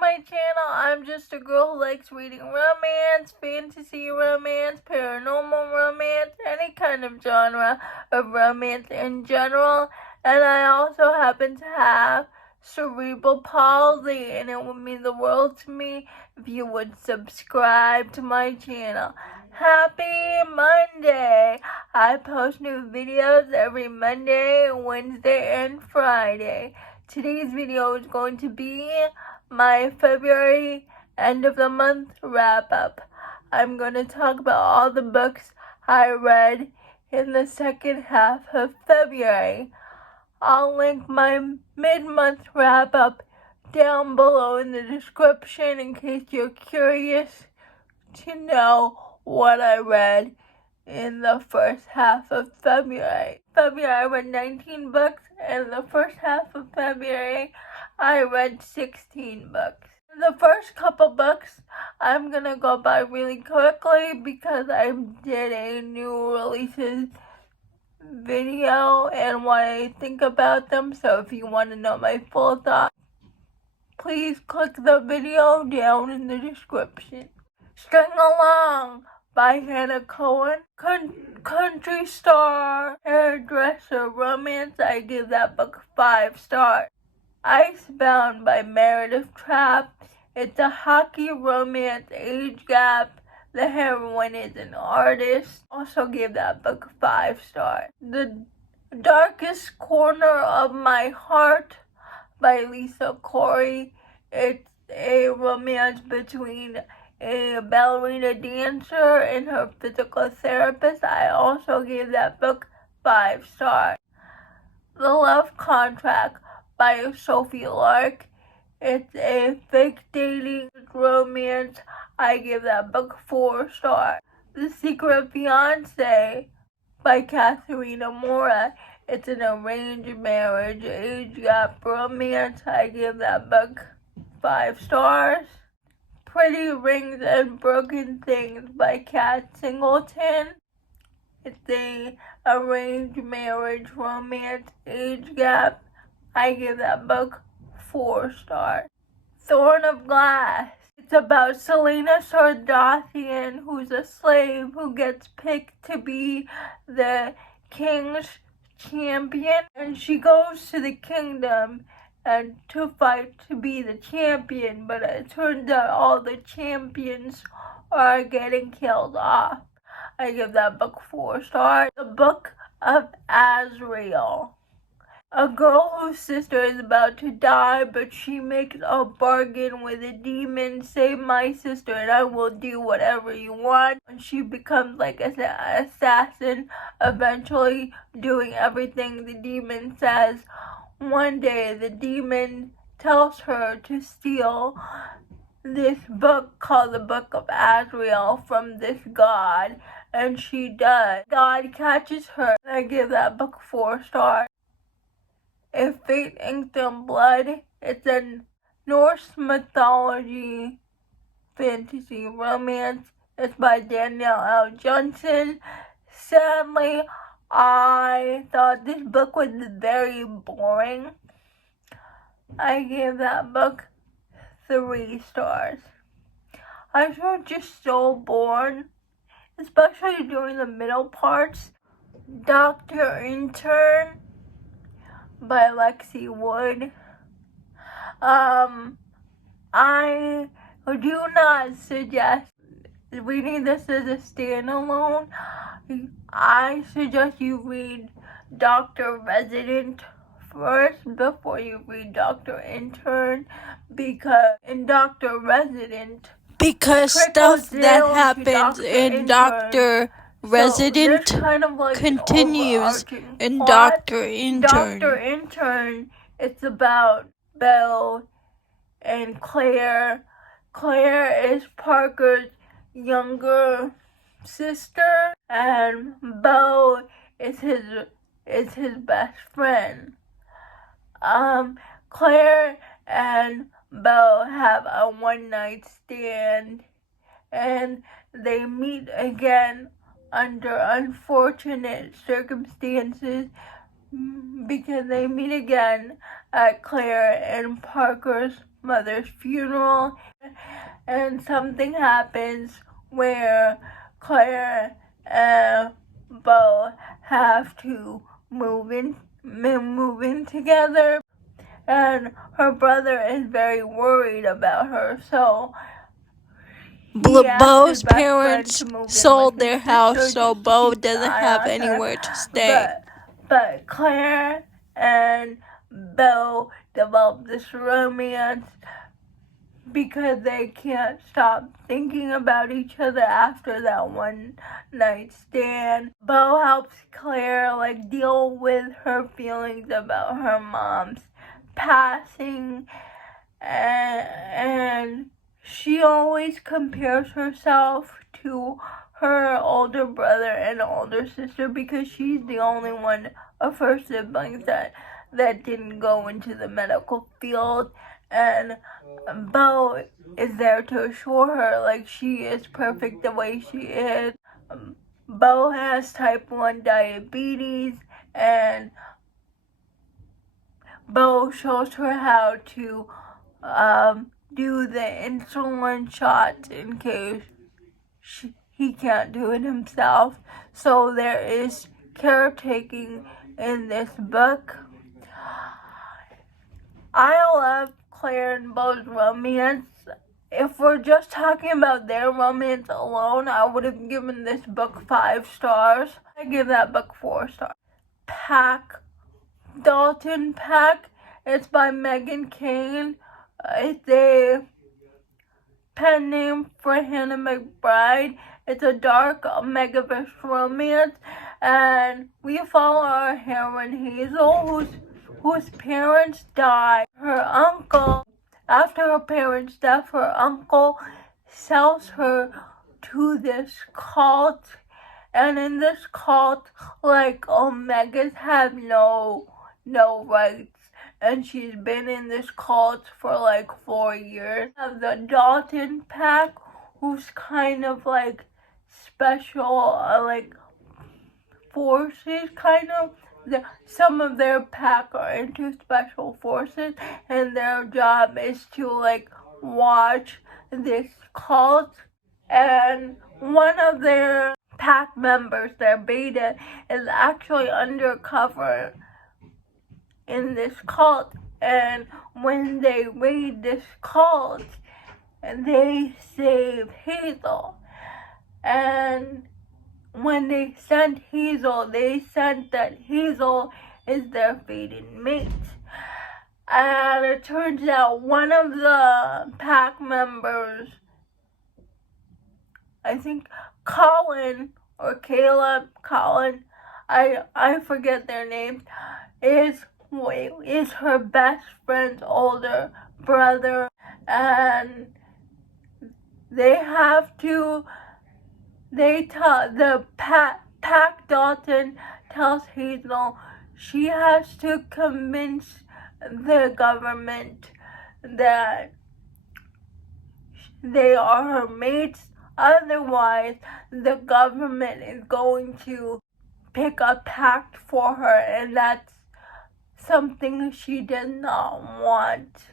my channel. I'm just a girl who likes reading romance, fantasy romance, paranormal romance, any kind of genre of romance in general. And I also happen to have cerebral palsy, and it would mean the world to me if you would subscribe to my channel. Happy Monday! I post new videos every Monday, Wednesday, and Friday. Today's video is going to be my February end of the month wrap up. I'm going to talk about all the books I read in the second half of February. I'll link my mid-month wrap up down below in the description in case you're curious to know what I read in the first half of February. I read 19 books, and the first half of February I read 16 books. The first couple books I'm gonna go by really quickly because I did a new releases video and what I think about them, so if you want to know my full thoughts, please click the video down in the description. Strung Along by Hannah Cohen. Country star, hairdresser, romance, I give that book 5 stars. Icebound by Meredith Trapp. It's a hockey romance, age gap. The heroine is an artist. Also gave that book 5 stars. The Darkest Corner of My Heart by Lisa Corey. It's a romance between a ballerina dancer and her physical therapist. I also gave that book 5 stars. The Love Contract by Sophie Lark. It's a fake dating romance. I give that book 4 stars. The Secret Fiance by Katharina Mora. It's an arranged marriage, age gap romance. I give that book 5 stars. Pretty Rings and Broken Things by Kat Singleton. It's a arranged marriage romance, age gap. I give that book 4 stars. Thorn of Glass. It's about Selena Sardathian, who's a slave who gets picked to be the king's champion, and she goes to the kingdom and to fight to be the champion, but it turns out all the champions are getting killed off. I give that book 4 stars. The Book of Azriel. A girl whose sister is about to die, but she makes a bargain with a demon. Save my sister and I will do whatever you want. And she becomes like an assassin, eventually doing everything the demon says. One day the demon tells her to steal this book called the Book of Azriel from this god, and she does. God catches her. I give that book 4 stars. A Fate Inked in Blood. It's a Norse mythology fantasy romance. It's by Danielle L. Johnson. Sadly, I thought this book was very boring. I gave that book 3 stars. I was just so bored, especially during the middle parts. Dr. Intern by Lexi Wood. I do not suggest reading this as a standalone. I suggest you read Dr. Resident first before you read Dr. Intern, because in Dr. Resident, because stuff that happens in Dr. Resident continues in Dr. Intern. Dr. Intern, it's about Belle and Claire. Claire is Parker's younger sister, and Beau is his best friend. Claire and Beau have a one-night stand, and they meet again under unfortunate circumstances because they meet again at Claire and Parker's mother's funeral, and something happens where Claire and Beau have to move in together, and her brother is very worried about her, so Beau's parents sold their house, so Beau doesn't have anywhere to stay. But Claire and Beau develop this romance because they can't stop thinking about each other after that one night stand. Beau helps Claire deal with her feelings about her mom's passing, and she always compares herself to her older brother and older sister because she's the only one of her siblings that didn't go into the medical field, and Beau is there to assure her she is perfect the way she is. Beau has type 1 diabetes, and Beau shows her how to do the insulin shots in case he can't do it himself. So there is caretaking in this book. I love Claire and Beau's romance. If we're just talking about their romance alone, I would have given this book 5 stars. I give that book 4 stars. Dalton Pack. It's by Megan Kane. It's a pen name for Hannah McBride. It's a dark megaverse romance, and we follow our heroine Hazel, whose parents died. After her parents' death, her uncle sells her to this cult, and in this cult, Omegas have no rights, and she's been in this cult for 4 years. The Dalton Pack, who's kind of special, forces, kind of. Some of their pack are into special forces, and their job is to watch this cult, and one of their pack members, their beta, is actually undercover in this cult, and when they raid this cult, they save Hazel, and when they sent Hazel, they sent that Hazel is their fated mate. And it turns out one of the pack members, I think Colin or Caleb, I forget their names, is her best friend's older brother, and the Pack Dalton tells Hazel she has to convince the government that they are her mates, otherwise the government is going to pick a pact for her, and that's something she does not want.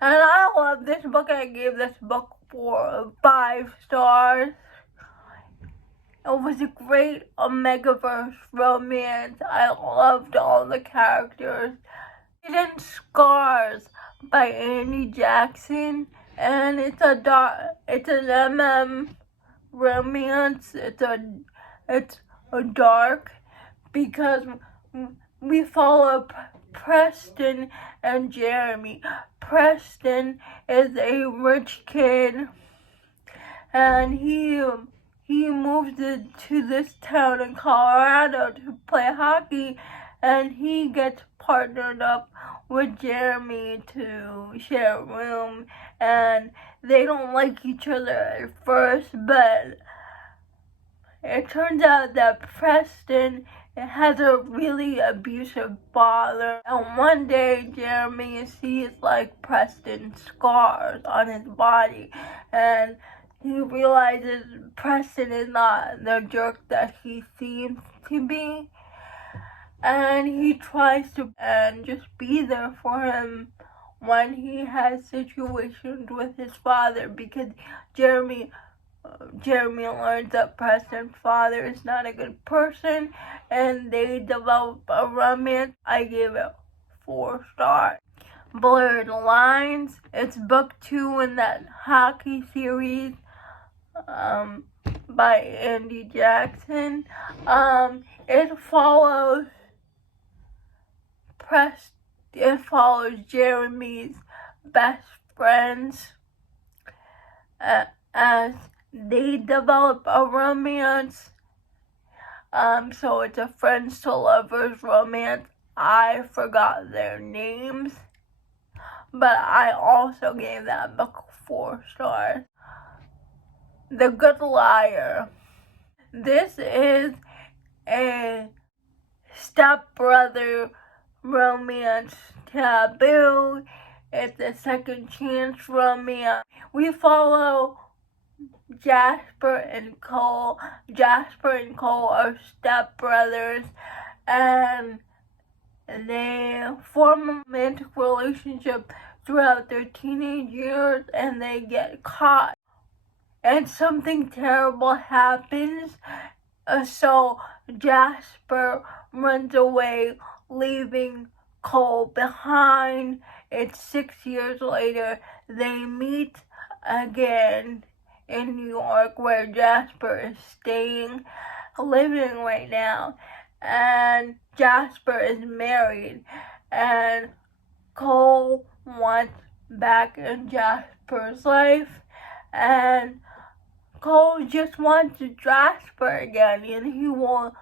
And I love this book. I gave this book 5 stars. It was a great Omegaverse romance. I loved all the characters. Hidden Scars by Annie Jackson, and it's an MM romance. It's a dark, because we follow Preston and Jeremy. Preston is a rich kid, and he moves to this town in Colorado to play hockey, and he gets partnered up with Jeremy to share a room, and they don't like each other at first, but it turns out that Preston has a really abusive father, and one day Jeremy sees Preston's scars on his body, and he realizes Preston is not the jerk that he seems to be, and he tries to just be there for him when he has situations with his father, because Jeremy learns that Preston's father is not a good person, and they develop a romance. I gave it 4 stars. Blurred Lines, it's book 2 in that hockey series by Andy Jackson. It follows Jeremy's best friends as they develop a romance. So it's a friends to lovers romance. I forgot their names, but I also gave that book 4 stars. The Good Liar. This is a stepbrother romance taboo. It's a second chance romance. We follow Jasper and Cole. Jasper and Cole are stepbrothers, and they form a romantic relationship throughout their teenage years, and they get caught. And something terrible happens, so Jasper runs away, leaving Cole behind. It's 6 years later. They meet again in New York, where Jasper is living right now. And Jasper is married, and Cole wants back in Jasper's life, and Cole just wants Jasper again, and he will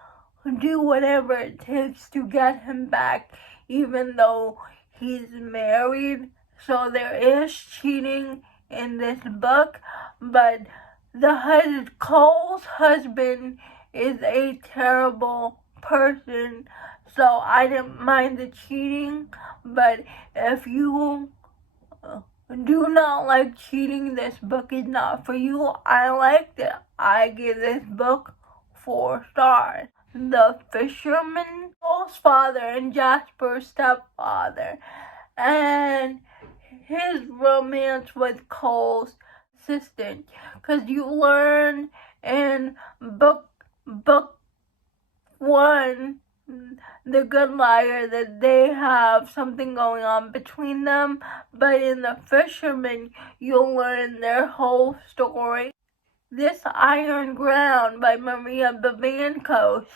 do whatever it takes to get him back, even though he's married. So there is cheating in this book, but Cole's husband is a terrible person, so I didn't mind the cheating. But if you do not like cheating, this book is not for you. I liked it. I give this book 4 stars. The Fisherman, Cole's father and Jasper's stepfather, and his romance with Cole's assistant, because you learn in book 1, The Good Liar, that they have something going on between them, but in The Fisherman, you'll learn their whole story. This Iron Ground by Maria Babancoast.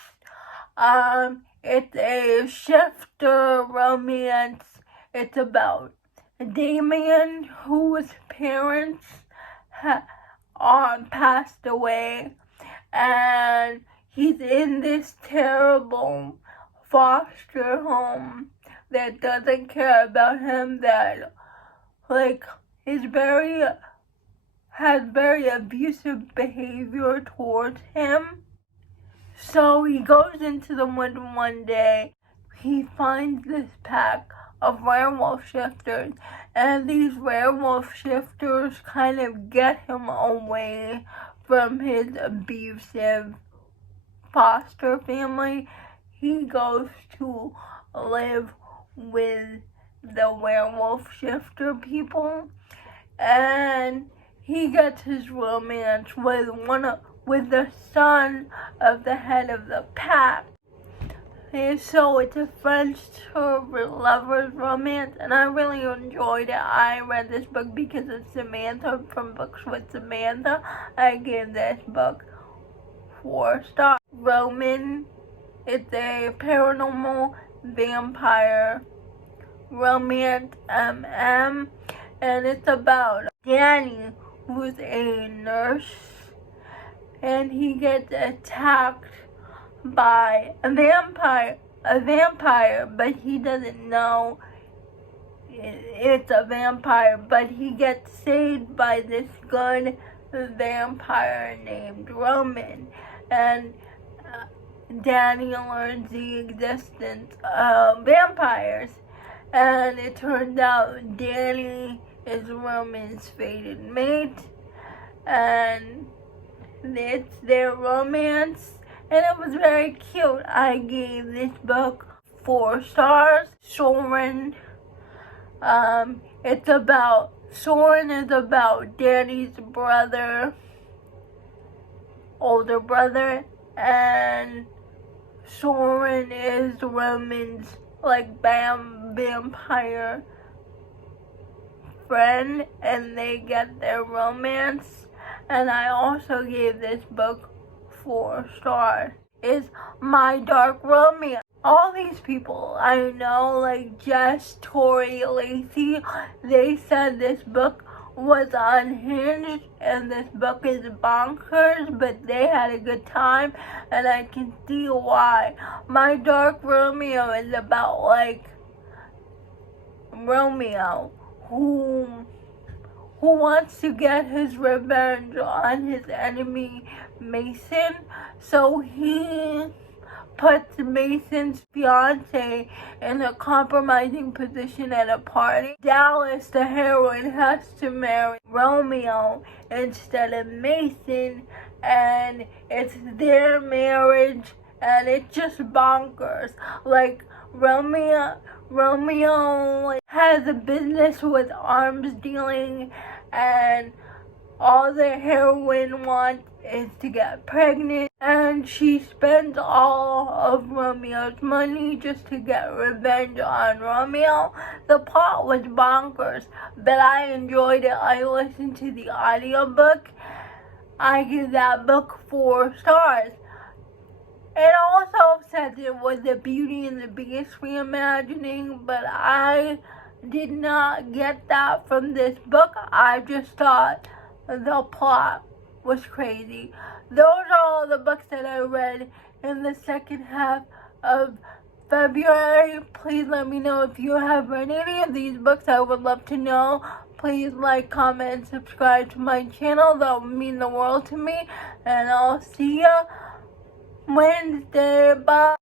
It's a shifter romance. It's about Damien, whose parents passed away, and he's in this terrible foster home that doesn't care about him, that has very abusive behavior towards him. So he goes into the woods one day. He finds this pack of werewolf shifters, and these werewolf shifters kind of get him away from his abusive foster family. He goes to live with the werewolf shifter people, and he gets his romance with the son of the head of the pack. And so it's a friends to lovers romance, and I really enjoyed it. I read this book because of Samantha from Books with Samantha. I gave this book 4 stars. Roman, it's a paranormal vampire romance, and it's about Danny, who's a nurse, and he gets attacked by a vampire, but he doesn't know it's a vampire, but he gets saved by this good vampire named Roman, and Danny learns the existence of vampires, and it turns out Danny is Roman's fated mate, and it's their romance, and it was very cute. I gave this book 4 stars. Soren, It's about, Soren is about Danny's brother, older brother, and Soren is Roman's like vampire friend, and they get their romance. And I also gave this book 4 stars. Is My Dark Romeo. All these people I know, like Jess, Tori, Lacey, they said this book was unhinged and this book is bonkers, but they had a good time, and I can see why. My Dark Romeo is about like Romeo who wants to get his revenge on his enemy Mason, so he puts Mason's fiance in a compromising position at a party. Dallas, the heroine, has to marry Romeo instead of Mason, and it's their marriage, and it's just bonkers. Like, Romeo has a business with arms dealing, and all the heroine wants is to get pregnant, and she spends all of Romeo's money just to get revenge on Romeo. The plot was bonkers, but I enjoyed it. I listened to the audiobook. I give that book 4 stars. It also says it was a Beauty and the Beast reimagining, but I did not get that from this book. I just thought the plot was crazy. Those are all the books that I read in the second half of February. Please let me know if you have read any of these books. I would love to know. Please like, comment, and subscribe to my channel. That would mean the world to me. And I'll see ya Wednesday. Bye.